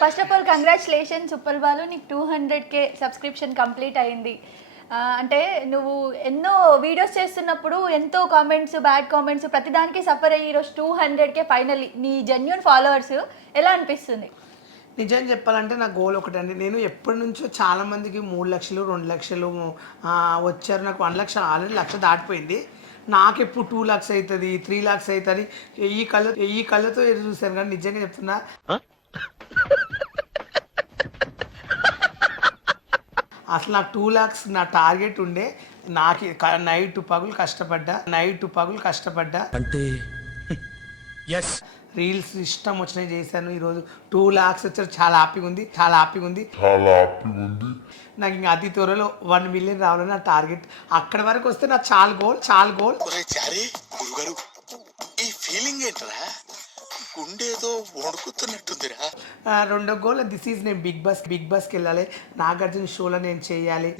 First of all congratulations Uppal Balu, నీకు 200K subscription complete అయింది. అంటే నువ్వు ఎన్నో వీడియోస్ చేస్తున్నప్పుడు ఎంతో కామెంట్స్, బ్యాడ్ కామెంట్స్, ప్రతిదానికి సఫర్ అయ్యి ఈరోజు 200K ఫైనల్లీ నీ జెన్యూన్ ఫాలోవర్స్, ఎలా అనిపిస్తుంది? నిజం చెప్పాలంటే నా గోల్ ఒకటండి. నేను ఎప్పటి నుంచో చాలామందికి 3 లక్షలు 2 లక్షలు వచ్చారు. నాకు 1 లక్ష ఆల్రెడీ 1 లక్ష దాటిపోయింది. నాకెప్పుడు 2 lakhs అవుతుంది, 3 lakhs అవుతుంది, ఈ కళ్ళతో ఎదురు చూశాను. కానీ నిజంగా చెప్తున్నా, అసలు నాకు 2 lakhs నా టార్గెట్ ఉండే. నాకు నైట్ పగులు కష్టపడ్డా అంటే ఎస్ రీల్స్ ఇష్టం వచ్చినవి చేశాను. ఈరోజు 2 lakhs వచ్చారు. చాలా హ్యాపీగా ఉంది. నాకు ఇంకా అతి త్వరలో 1 million రావాలని నా టార్గెట్. అక్కడి వరకు వస్తే నాకు చాలా గోల్. ఈ ఫీలింగ్ ఏంట్రా, గుండేదో వణుకుతున్నట్టుందిరా. రెండో గోల్ నేను బిగ్ బాస్కి వెళ్ళాలి. నాగార్జున షోలో నేను చేయాలి.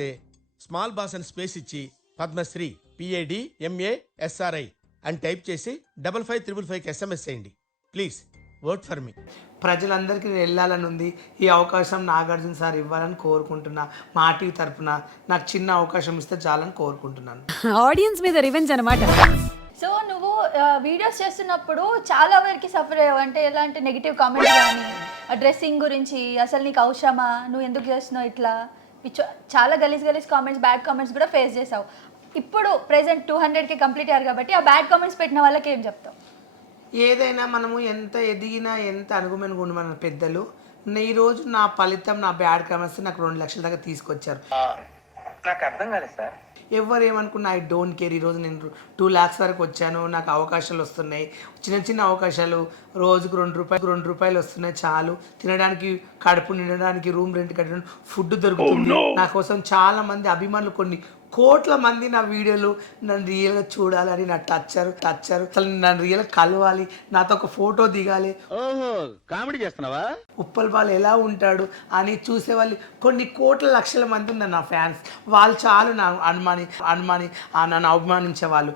స్మాల్ బాస్ అని స్పేస్ ఇచ్చి పద్మశ్రీ PADMASRI అని టైప్ చేసి 5555 SMS చేయండి ప్లీజ్. Work for me. ప్రజలందరికీ నేను వెళ్ళాలని ఉంది. ఈ అవకాశం నాగార్జున సార్ ఇవ్వాలని కోరుకుంటున్నా. మా టీవీ తరపున నాకు చిన్న అవకాశం ఇస్తే చాలని కోరుకుంటున్నాను. ఆడియన్స్ మీద రివెంజ్ అనమాట. సో నువ్వు వీడియోస్ చేస్తున్నప్పుడు చాలా వరకు సఫర్ అయ్యావు. అంటే ఎలా అంటే నెగిటివ్ కామెంట్స్ కానీ, డ్రెస్సింగ్ గురించి, అసలు నీకు అవసరమా, నువ్వు ఎందుకు చేస్తున్నావు ఇట్లా, చాలా గలీజ్ కామెంట్స్, బ్యాడ్ కామెంట్స్ కూడా ఫేస్ చేసావు. ఇప్పుడు ప్రెసెంట్ 200K కంప్లీట్ అయ్యారు కాబట్టి ఆ బ్యాడ్ కామెంట్స్ పెట్టిన వాళ్ళకి ఏం చెప్తావు? ఏదైనా మనము ఎంత ఎదిగినా, ఎంత అనుగుణంగా ఉన్న మన పెద్దలు, ఈరోజు నా ఫలితం, నా బ్యాడ్ కామెంట్స్ నాకు 2 లక్షల దాకా తీసుకొచ్చారు. నాకు అర్థం కాలేదు సార్. ఎవరు ఏమనుకున్నా ఐ డోంట్ కేర్. ఈరోజు నేను 2 lakhs వరకు వచ్చాను. నాకు అవకాశాలు వస్తున్నాయి, చిన్న అవకాశాలు. రోజుకు 2 రూపాయలు వస్తున్నాయి చాలు. తినడానికి, కడుపు నిండడానికి, రూమ్ రెంట్ కట్టడానికి ఫుడ్ దొరుకుతుంది. నా కోసం చాలా మంది అభిమానులు, కొన్ని కోట్ల మంది నా వీడియోలు నన్ను రియల్గా చూడాలని, నా టచ్చారు. అసలు నన్ను రియల్గా కలవాలి, నాతో ఒక ఫోటో దిగాలి. ఓహో, కామెడీ చేస్తున్నావా? ఉప్పల్ బాలు ఎలా ఉంటాడు అని చూసేవాళ్ళు కొన్ని కోట్ల లక్షల మంది ఉన్నారు నా ఫ్యాన్స్. వాళ్ళు చాలు నా అనుమాని నన్ను అభిమానించే వాళ్ళు.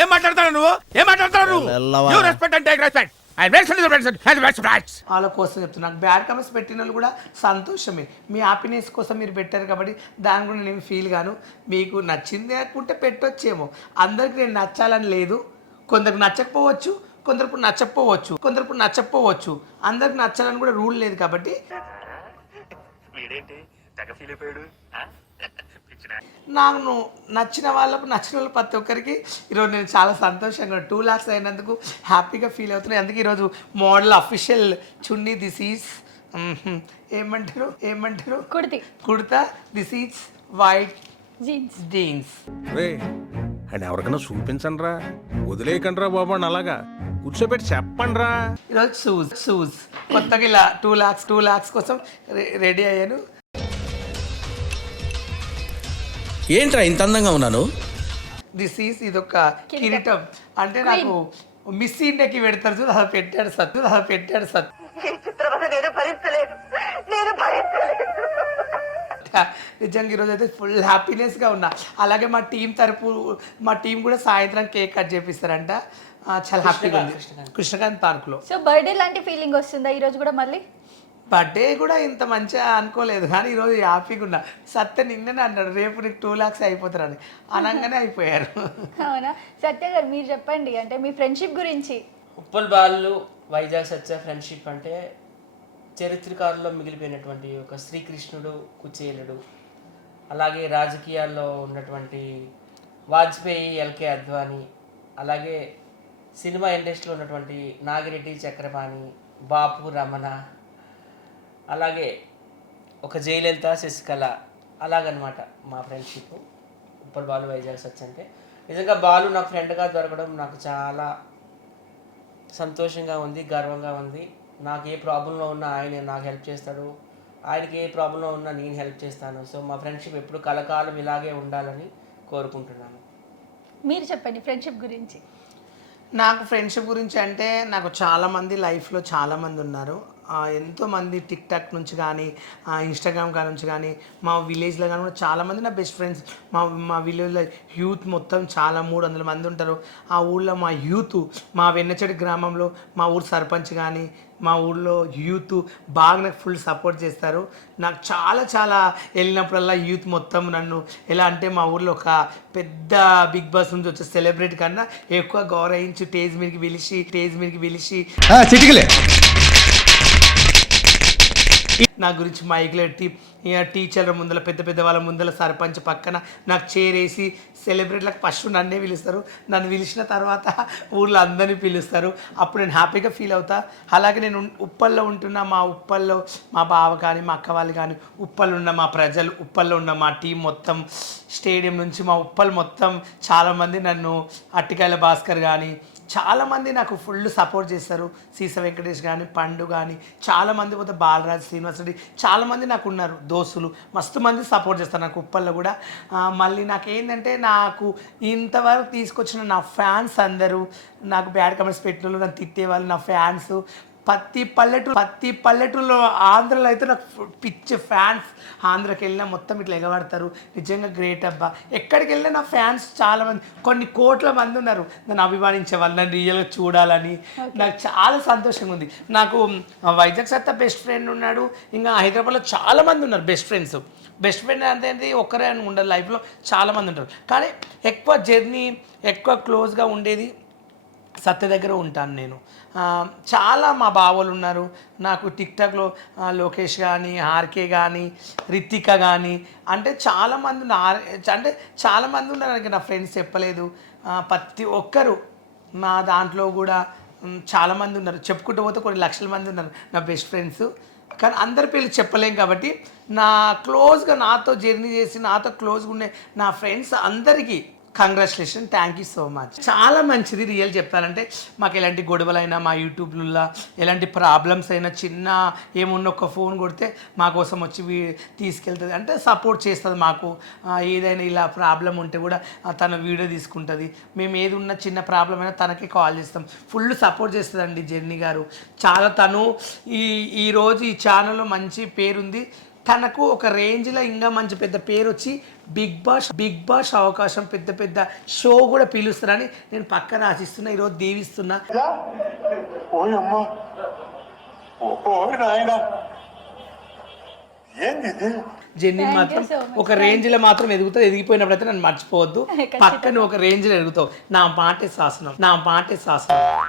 ఏం మాట్లాడతాడు నువ్వు? వాళ్ళ కోసం చెప్తున్నా. నాకు బ్యాడ్ కామెంట్స్ పెట్టిన వాళ్ళు కూడా సంతోషమే. మీ హ్యాపీనెస్ కోసం మీరు పెట్టారు కాబట్టి దాని కూడా నేను ఫీల్ గాను. మీకు నచ్చింది అనుకుంటే పెట్టొచ్చేమో. అందరికి నేను నచ్చాలని లేదు. కొందరికి నచ్చకపోవచ్చు, కొందరికి నచ్చకపోవచ్చు. అందరికి నచ్చాలని కూడా రూల్ లేదు కాబట్టి నాకు నచ్చిన వాళ్ళు ప్రతి ఒక్కరికి ఈరోజు నేను చాలా సంతోషంగా 2 lakhs అయినందుకు హ్యాపీగా ఫీల్ అవుతున్నాయి. అందుకే ఈరోజు model official chunni, this is ఏమంటారు kurta, this is white jeans. And ఎవరికైనా చూపించండి రా, వదిలేయకండి రా బాబు అని అలాగా కూర్చోబెట్టి చెప్పండి రా. ఈరోజు షూస్ కొత్తగా ఇలా 2 lakhs కోసం రెడీ అయ్యాను. ఏంట్రా ఇంత అందంగా ఉన్నాను? ఇది ఒక కిరీటం. అంటే నాకు మిస్ ఇండియాకి పెడతారు చూడు, అలా పెట్టాడు సత్తు. నిజంగా ఈరోజు అయితే ఫుల్ హ్యాపీనెస్గా ఉన్నా. అలాగే మా టీం కూడా సాయంత్రం కేక్ కట్ చేపిస్తారంట. చాలా హ్యాపీగా ఉంది కృష్ణకాంత్ పార్క్లో. సో బర్త్డే లాంటి ఫీలింగ్ వస్తుందా ఈరోజు కూడా? మళ్ళీ బర్త్డే కూడా ఇంత మంచిగా అనుకోలేదు, కానీ ఈరోజు హ్యాపీగా ఉన్నా. సత్య నిన్ననే అన్నాడు రేపు నీకు 2 lakhs అయిపోతారని, అనగానే అయిపోయారు. అవునా? సత్య గారు మీరు చెప్పండి, అంటే మీ ఫ్రెండ్షిప్ గురించి. ఉప్పల్ బాలు వైజాగ్ సత్య ఫ్రెండ్షిప్ అంటే చరిత్రకారుల్లో మిగిలిపోయినటువంటి ఒక శ్రీకృష్ణుడు, కుచేలుడు. అలాగే రాజకీయాల్లో ఉన్నటువంటి వాజ్పేయి, ఎల్కే అద్వానీ, అలాగే సినిమా ఇండస్ట్రీలో ఉన్నటువంటి నాగిరెడ్డి, చక్రపాణి, బాపు, రమణ, అలాగే ఒక జయలలిత, శశికళ, అలాగనమాట మా ఫ్రెండ్షిప్. ఉప్పల్ బాలు వైజాగ్ సత్య అంటే నిజంగా బాలు నాకు ఫ్రెండ్గా దొరకడం నాకు చాలా సంతోషంగా ఉంది, గర్వంగా ఉంది. నాకు ఏ ప్రాబ్లంలో ఉన్నా ఆయన నాకు హెల్ప్ చేస్తాడు, ఆయనకి ఏ ప్రాబ్లంలో ఉన్నా నేను హెల్ప్ చేస్తాను. సో మా ఫ్రెండ్షిప్ ఎప్పుడు కలకాలం ఇలాగే ఉండాలని కోరుకుంటున్నాను. మీరు చెప్పండి ఫ్రెండ్షిప్ గురించి. నాకు ఫ్రెండ్షిప్ గురించి అంటే నాకు చాలామంది లైఫ్లో చాలామంది ఉన్నారు. ఎంతోమంది టిక్ టాక్ నుంచి కానీ ఇన్స్టాగ్రామ్ కాడ నుంచి కానీ మా విలేజ్లో కానీ కూడా చాలామంది నా బెస్ట్ ఫ్రెండ్స్. మా విలేజ్లో యూత్ మొత్తం చాలా 300 మంది ఉంటారు. ఆ ఊళ్ళో మా యూత్, మా వెన్నచెడు గ్రామంలో మా ఊరు సర్పంచ్ కానీ మా ఊళ్ళో యూత్ బాగా నాకు ఫుల్ సపోర్ట్ చేస్తారు. నాకు చాలా వెళ్ళినప్పుడల్లా యూత్ మొత్తం నన్ను ఎలా అంటే మా ఊళ్ళో ఒక పెద్ద బిగ్ బాస్ నుంచి వచ్చే సెలబ్రిటీ కన్నా ఎక్కువ గౌరవించి స్టేజ్ మీదకి పిలిచి చిటికలే నా గురించి మైక్లో టీచర్ల ముందర పెద్ద వాళ్ళ ముందర సర్పంచ్ పక్కన నాకు చేరేసి సెలబ్రిటీలకు ఫస్ట్ నన్నే పిలుస్తారు. నన్ను పిలిచిన తర్వాత ఊళ్ళో అందరినీ పిలుస్తారు. అప్పుడు నేను హ్యాపీగా ఫీల్ అవుతా. అలాగే నేను ఉప్పల్లో ఉంటున్న మా ఉప్పల్లో మా బావ కానీ మా అక్క వాళ్ళు కానీ ఉప్పల్లో ఉన్న మా ప్రజలు, ఉప్పల్లో ఉన్న మా టీం మొత్తం, స్టేడియం నుంచి మా ఉప్పల్ మొత్తం చాలామంది నన్ను అట్టికాయల భాస్కర్ కానీ చాలామంది నాకు ఫుల్ సపోర్ట్ చేస్తారు. సీస వెంకటేష్ కానీ పండు కానీ చాలామంది, పోతే బాలరాజ్, శ్రీనివాస్ రెడ్డి చాలామంది నాకు ఉన్నారు దోస్తులు. మస్తు మంది సపోర్ట్ చేస్తారు నాకు ఉప్పల్లో కూడా. మళ్ళీ నాకు ఏంటంటే నాకు ఇంతవరకు తీసుకొచ్చిన నా ఫ్యాన్స్ అందరూ, నాకు బ్యాడ్ కమెంట్స్ పెట్టిన వాళ్ళు, నన్ను తిట్టేవాళ్ళు, నా ఫ్యాన్స్ ప్రతి పల్లెటూరులో ఆంధ్రలో అయితే నాకు పిచ్చి ఫ్యాన్స్. ఆంధ్రకి వెళ్ళినా మొత్తం ఇట్లా ఎగబడతారు. నిజంగా గ్రేట్ అబ్బా. ఎక్కడికి వెళ్ళినా నా ఫ్యాన్స్ చాలామంది, కొన్ని కోట్ల మంది ఉన్నారు నన్ను అభిమానించే వాళ్ళు, నన్ను రియల్గా చూడాలని. నాకు చాలా సంతోషంగా ఉంది. నాకు వైజాగ్ సత్తా బెస్ట్ ఫ్రెండ్ ఉన్నాడు. ఇంకా హైదరాబాద్లో చాలామంది ఉన్నారు బెస్ట్ ఫ్రెండ్స్. బెస్ట్ ఫ్రెండ్ అంటే ఒక్కరే అని ఉండదు, లైఫ్లో చాలామంది ఉంటారు. కానీ ఎక్కువ జర్నీ, ఎక్కువ క్లోజ్గా ఉండేది సత్య దగ్గర ఉంటాను నేను. చాలా మా బావోళ్ళు ఉన్నారు నాకు టిక్టాక్లో, లోకేష్ కానీ, ఆర్కే కానీ, రితిక కానీ, అంటే చాలామంది ఉన్నారు. నా ఫ్రెండ్స్ చెప్పలేదు. ప్రతి ఒక్కరు నా దాంట్లో కూడా చాలామంది ఉన్నారు. చెప్పుకుంటూ పోతే కొన్ని లక్షల మంది ఉన్నారు నా బెస్ట్ ఫ్రెండ్స్. కానీ అందరి పేర్లు చెప్పలేం కాబట్టి నా క్లోజ్గా నాతో జర్నీ చేసి నాతో క్లోజ్గా ఉండే నా ఫ్రెండ్స్ అందరికీ congratulation, thank you so much. చాలా మంచిది రియల్ చెప్పాలంటే. మాకు ఎలాంటి గొడవలైనా మా యూట్యూబ్లో ఎలాంటి ప్రాబ్లమ్స్ అయినా చిన్న ఏమున్న ఒక ఫోన్ కొడితే మా కోసం వచ్చి తీసుకెళ్తుంది, అంటే సపోర్ట్ చేస్తుంది మాకు. ఏదైనా ఇలా ప్రాబ్లం ఉంటే కూడా తన వీడియో తీసుకుంటుంది. మేము ఏది ఉన్న చిన్న ప్రాబ్లం అయినా తనకే కాల్ చేస్తాం. ఫుల్ సపోర్ట్ చేస్తుందండి జెన్నీ గారు. చాలా తను ఈరోజు ఈ ఛానల్లో మంచి పేరుంది. తనకు ఒక రేంజ్లో ఇంకా మంచి పెద్ద పేరు వచ్చి బిగ్ బాస్ అవకాశం, పెద్ద షో కూడా పిలుస్తారని నేను పక్కన ఆశిస్తున్నా, ఈరోజు దీవిస్తున్నా. జెన్నీ మాత్రం ఒక రేంజ్లో మాత్రం ఎదుగుతావు. ఎదిగిపోయినప్పుడు అయితే నన్ను మర్చిపోవద్దు. పక్కన ఒక రేంజ్లో ఎదుగుతావు. నా మాటే శాసనం.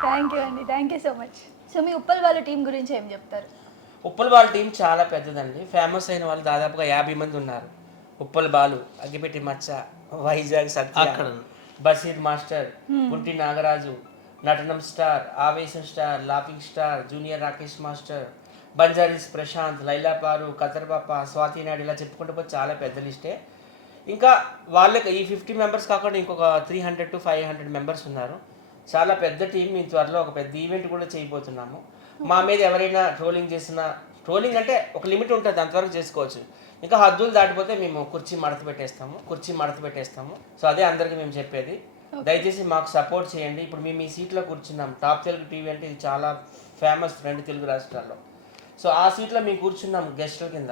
థ్యాంక్ యూ అండి, thank you so much. So మీ ఉప్పల్ వాళ్ళ టీం గురించి ఏం చెప్తారు? ఉప్పల్ బాల్ టీం చాలా పెద్దదండి. ఫేమస్ అయిన వాళ్ళు దాదాపుగా 50 మంది ఉన్నారు. ఉప్పల్ బాలు, అగ్గిపెట్టి మచ్చ, వైజాగ్ సత్య, Basheer master, Kunti Nagaraju, Natanam star, Avesham star, laughing star, junior Rakesh master, Banjaris Prashanth, Lailaparu, Katarpapa, Swathi Naidu, ఇలా చెప్పుకుంటూ పోతే చాలా పెద్ద లిస్టే. ఇంకా వాళ్ళకి ఈ 50 మెంబర్స్ కాకుండా ఇంకొక 300 to 500 మెంబర్స్ ఉన్నారు. చాలా పెద్ద టీం. మేము త్వరలో ఒక పెద్ద ఈవెంట్ కూడా చేయబోతున్నాము. మా మీద ఎవరైనా ట్రోలింగ్ చేసినా, ట్రోలింగ్ అంటే ఒక లిమిట్ ఉంటుంది, అంతవరకు చేసుకోవచ్చు. ఇంకా హద్దులు దాటిపోతే మేము కుర్చీ మడత పెట్టేస్తాము. సో అదే అందరికీ మేము చెప్పేది. దయచేసి మాకు సపోర్ట్ చేయండి. ఇప్పుడు మేము ఈ సీట్లో కూర్చున్నాం. టాప్ తెలుగు టీవీ అంటే ఇది చాలా ఫేమస్ 2 తెలుగు రాష్ట్రాల్లో. సో ఆ సీట్లో మేము కూర్చున్నాం గెస్టుల కింద.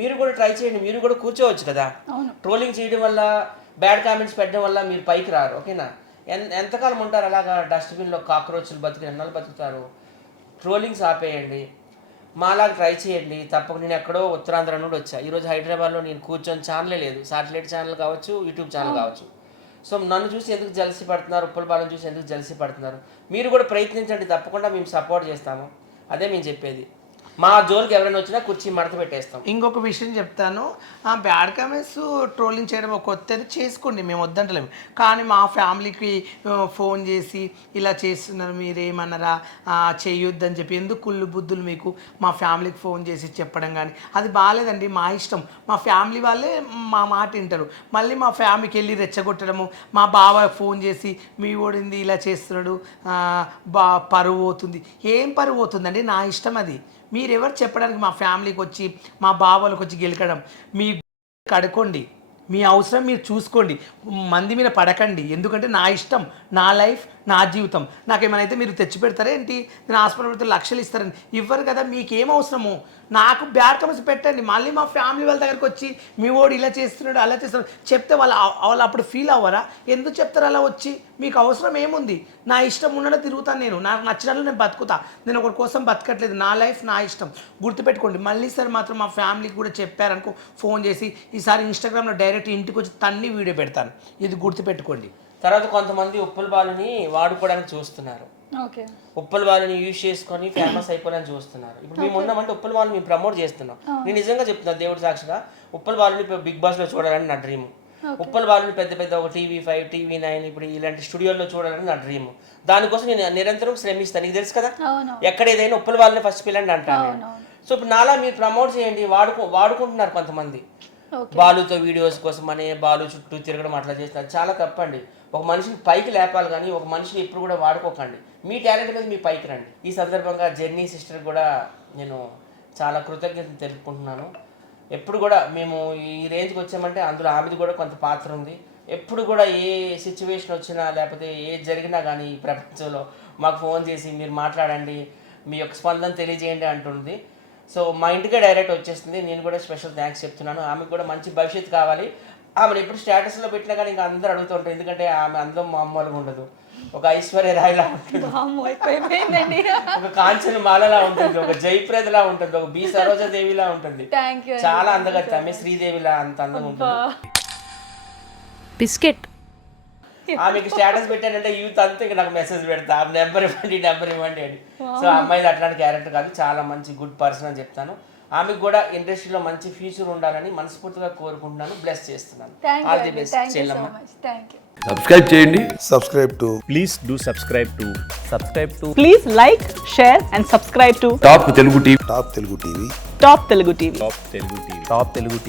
మీరు కూడా ట్రై చేయండి, మీరు కూడా కూర్చోవచ్చు కదా. ట్రోలింగ్ చేయడం వల్ల, బ్యాడ్ కామెంట్స్ పెట్టడం వల్ల మీరు పైకి రారు, ఓకేనా? ఎంతకాలం ఉంటారు అలాగా డస్ట్బిన్లో కాక్రోచ్లు ఎన్నాళ్ళు బతుకుతారు? ట్రోలింగ్స్ ఆపేయండి, మాలాగా ట్రై చేయండి. తప్పకుండా నేను ఎక్కడో ఉత్తరాంధ్ర నుండి వచ్చా. ఈరోజు హైదరాబాద్లో నేను కూర్చొని ఛానలే లేదు, సాటిలైట్ ఛానల్ కావచ్చు, యూట్యూబ్ ఛానల్ కావచ్చు. సో నన్ను చూసి ఎందుకు జలసి పడుతున్నారు, ఉప్పల్ బాలను చూసి ఎందుకు జలసి పడుతున్నారు? మీరు కూడా ప్రయత్నించండి, తప్పకుండా మేము సపోర్ట్ చేస్తాము. అదే మేము చెప్పేది. మా జోలికి ఎవరైనా వచ్చినా కుర్చీ మడత పెట్టేస్తాం. ఇంకొక విషయం చెప్తాను. బ్యాడ్ కామెంట్స్, ట్రోలింగ్ చేయడం ఒక కొత్తది చేసుకోండి, మేము వద్దంటలేము. కానీ మా ఫ్యామిలీకి ఫోన్ చేసి ఇలా చేస్తున్నారు మీరేమన్నారా, చేయొద్దని చెప్పి ఎందుకు కుళ్ళు బుద్ధులు మీకు మా ఫ్యామిలీకి ఫోన్ చేసి చెప్పడం కానీ అది బాగాలేదండి. మా ఇష్టం. మా ఫ్యామిలీ వాళ్ళే మా మాట వింటారు. మళ్ళీ మా ఫ్యామిలీకి వెళ్ళి రెచ్చగొట్టడము, మా బావ ఫోన్ చేసి మీ ఓడింది ఇలా చేస్తున్నాడు, పరువు పోతుంది. ఏం పరువు పోతుందండి? నా ఇష్టం అది. మీరెవరు చెప్పడానికి? మా ఫ్యామిలీకి వచ్చి, మా బావలకు వచ్చి గెలకడం. మీ కడుకోండి, మీ అవసరం మీరు చూసుకోండి, మంది మీద పడకండి. ఎందుకంటే నా ఇష్టం, నా లైఫ్, నా జీవితం. నాకేమైనా అయితే మీరు తెచ్చి పెడతారా ఏంటి? నేను హాస్పిటల్ పెడితే లక్షలు ఇస్తారని ఇవ్వరు కదా. మీకేం అవసరము? నాకు బ్యాడ్ కమెంట్స్ పెట్టండి, మళ్ళీ మా ఫ్యామిలీ వాళ్ళ దగ్గరికి వచ్చి మీ వాడు ఇలా చేస్తున్నాడు అలా చేస్తున్నాడు చెప్తే వాళ్ళు అప్పుడు ఫీల్ అవ్వరా? ఎందుకు చెప్తారు అలా వచ్చి? మీకు అవసరం ఏముంది? నా ఇష్టం ఉన్నదో తిరుగుతాను నేను, నాకు నచ్చినట్లు నేను బతుకుతా. నేను ఒకరి కోసం బతకట్లేదు, నా లైఫ్ నా ఇష్టం. గుర్తుపెట్టుకోండి. మళ్ళీ సార్ మాత్రం మా ఫ్యామిలీకి కూడా చెప్పారనుకో ఫోన్ చేసి, ఈసారి ఇన్స్టాగ్రామ్లో డైరెక్ట్ ఇంటికి వచ్చి తన్ని వీడియో పెడతాను. ఇది గుర్తుపెట్టుకోండి. తర్వాత కొంతమంది ఉప్పుల బాలుని వాడుకోవడానికి చూస్తున్నారు, ఓకే, ఉప్పల్ వాళ్ళని యూజ్ చేసుకొని ఫేమస్ అయిపోవాలని చూస్తున్నారు. ఇప్పుడు మేము ఉన్నామంటే ఉప్పల్ వాళ్ళని మేము ప్రమోట్ చేస్తున్నాం. నేను నిజంగా చెప్తున్నా, దేవుడి సాక్షిగా ఉప్పల్ వాళ్ళని బిగ్ బాస్లో చూడాలని నా డ్రీమ్. ఉప్పల్ వాళ్ళని పెద్ద పెద్ద ఒక TV5, TV9 ఇప్పుడు ఇలాంటి స్టూడియోల్లో చూడాలని నా డ్రీమ్. దానికోసం నేను నిరంతరం శ్రమిస్తాను. నీకు తెలుసు కదా, ఎక్కడ ఏదైనా ఉప్పల్ వాళ్ళని ఫస్ట్ పిల్లండి అంటాను నేను. సో ఇప్పుడు నాలా మీరు ప్రమోట్ చేయండి. వాడుకుంటున్నారు కొంతమంది బాలుతో వీడియోస్ కోసం అనే బాలు చుట్టూ తిరగడం అట్లా చేస్తారు. చాలా తప్పండి. ఒక మనిషిని పైకి లేపాలి కానీ ఒక మనిషిని ఎప్పుడు కూడా వాడుకోకండి. మీ టాలెంట్ అనేది మీ పైకి రండి. ఈ సందర్భంగా జెన్నీ సిస్టర్ కూడా నేను చాలా కృతజ్ఞతలు తెలుపుకుంటున్నాను. ఎప్పుడు కూడా మేము ఈ రేంజ్కి వచ్చామంటే అందులో ఆమెది కూడా కొంత పాత్ర ఉంది. ఎప్పుడు కూడా ఏ సిచ్యువేషన్ వచ్చినా లేకపోతే ఏది జరిగినా కానీ ఈ ప్రపంచంలో మాకు ఫోన్ చేసి మీరు మాట్లాడండి, మీ యొక్క స్పందన తెలియజేయండి అంటుంది. సో మా ఇంటికే డైరెక్ట్ వచ్చేస్తుంది. నేను కూడా స్పెషల్ థ్యాంక్స్ చెప్తున్నాను. ఆమెకు కూడా మంచి భవిష్యత్తు కావాలి. ఆమెను ఎప్పుడు స్టేటస్లో పెట్టినా కానీ ఇంకా అందరూ అడుగుతుంటారు, ఎందుకంటే ఆమె అందం మామూలుగా ఉండదు. ఒక ఐశ్వర్య రాయ్లా ఉంటుంది, ఒక కాంచన మాలలా ఉంటుంది, ఒక జయప్రదలా ఉంటుంది, ఒక బి సరోజాదేవిలా ఉంటుంది. చాలా అందగత్త. ఆమె శ్రీదేవిలా అంత అందంగా ఉంటుంది. బిస్కెట్ ఆమెకి స్టేటస్ పెట్టానంటే యూత్ అంతా ఇంకా నాకు మెసేజ్ పెడతా, ఆమె నెంబర్ ఇవ్వండి అని. సో అమ్మాయిది అట్లాంటి క్యారెక్టర్ కాదు, చాలా మంచి గుడ్ పర్సన్ అని చెప్తాను. ఆమెకు కూడా ఇండస్ట్రీలో మంచి ఫ్యూచర్ ఉండాలని మనస్ఫూర్తిగా కోరుకుంటున్నాను. బ్లెస్ చేస్తున్నాను. All the best Chellamma. Subscribe చేయండి. Please do subscribe to Please like, share and subscribe to top Telugu TV. Top Telugu TV. Top Telugu TV.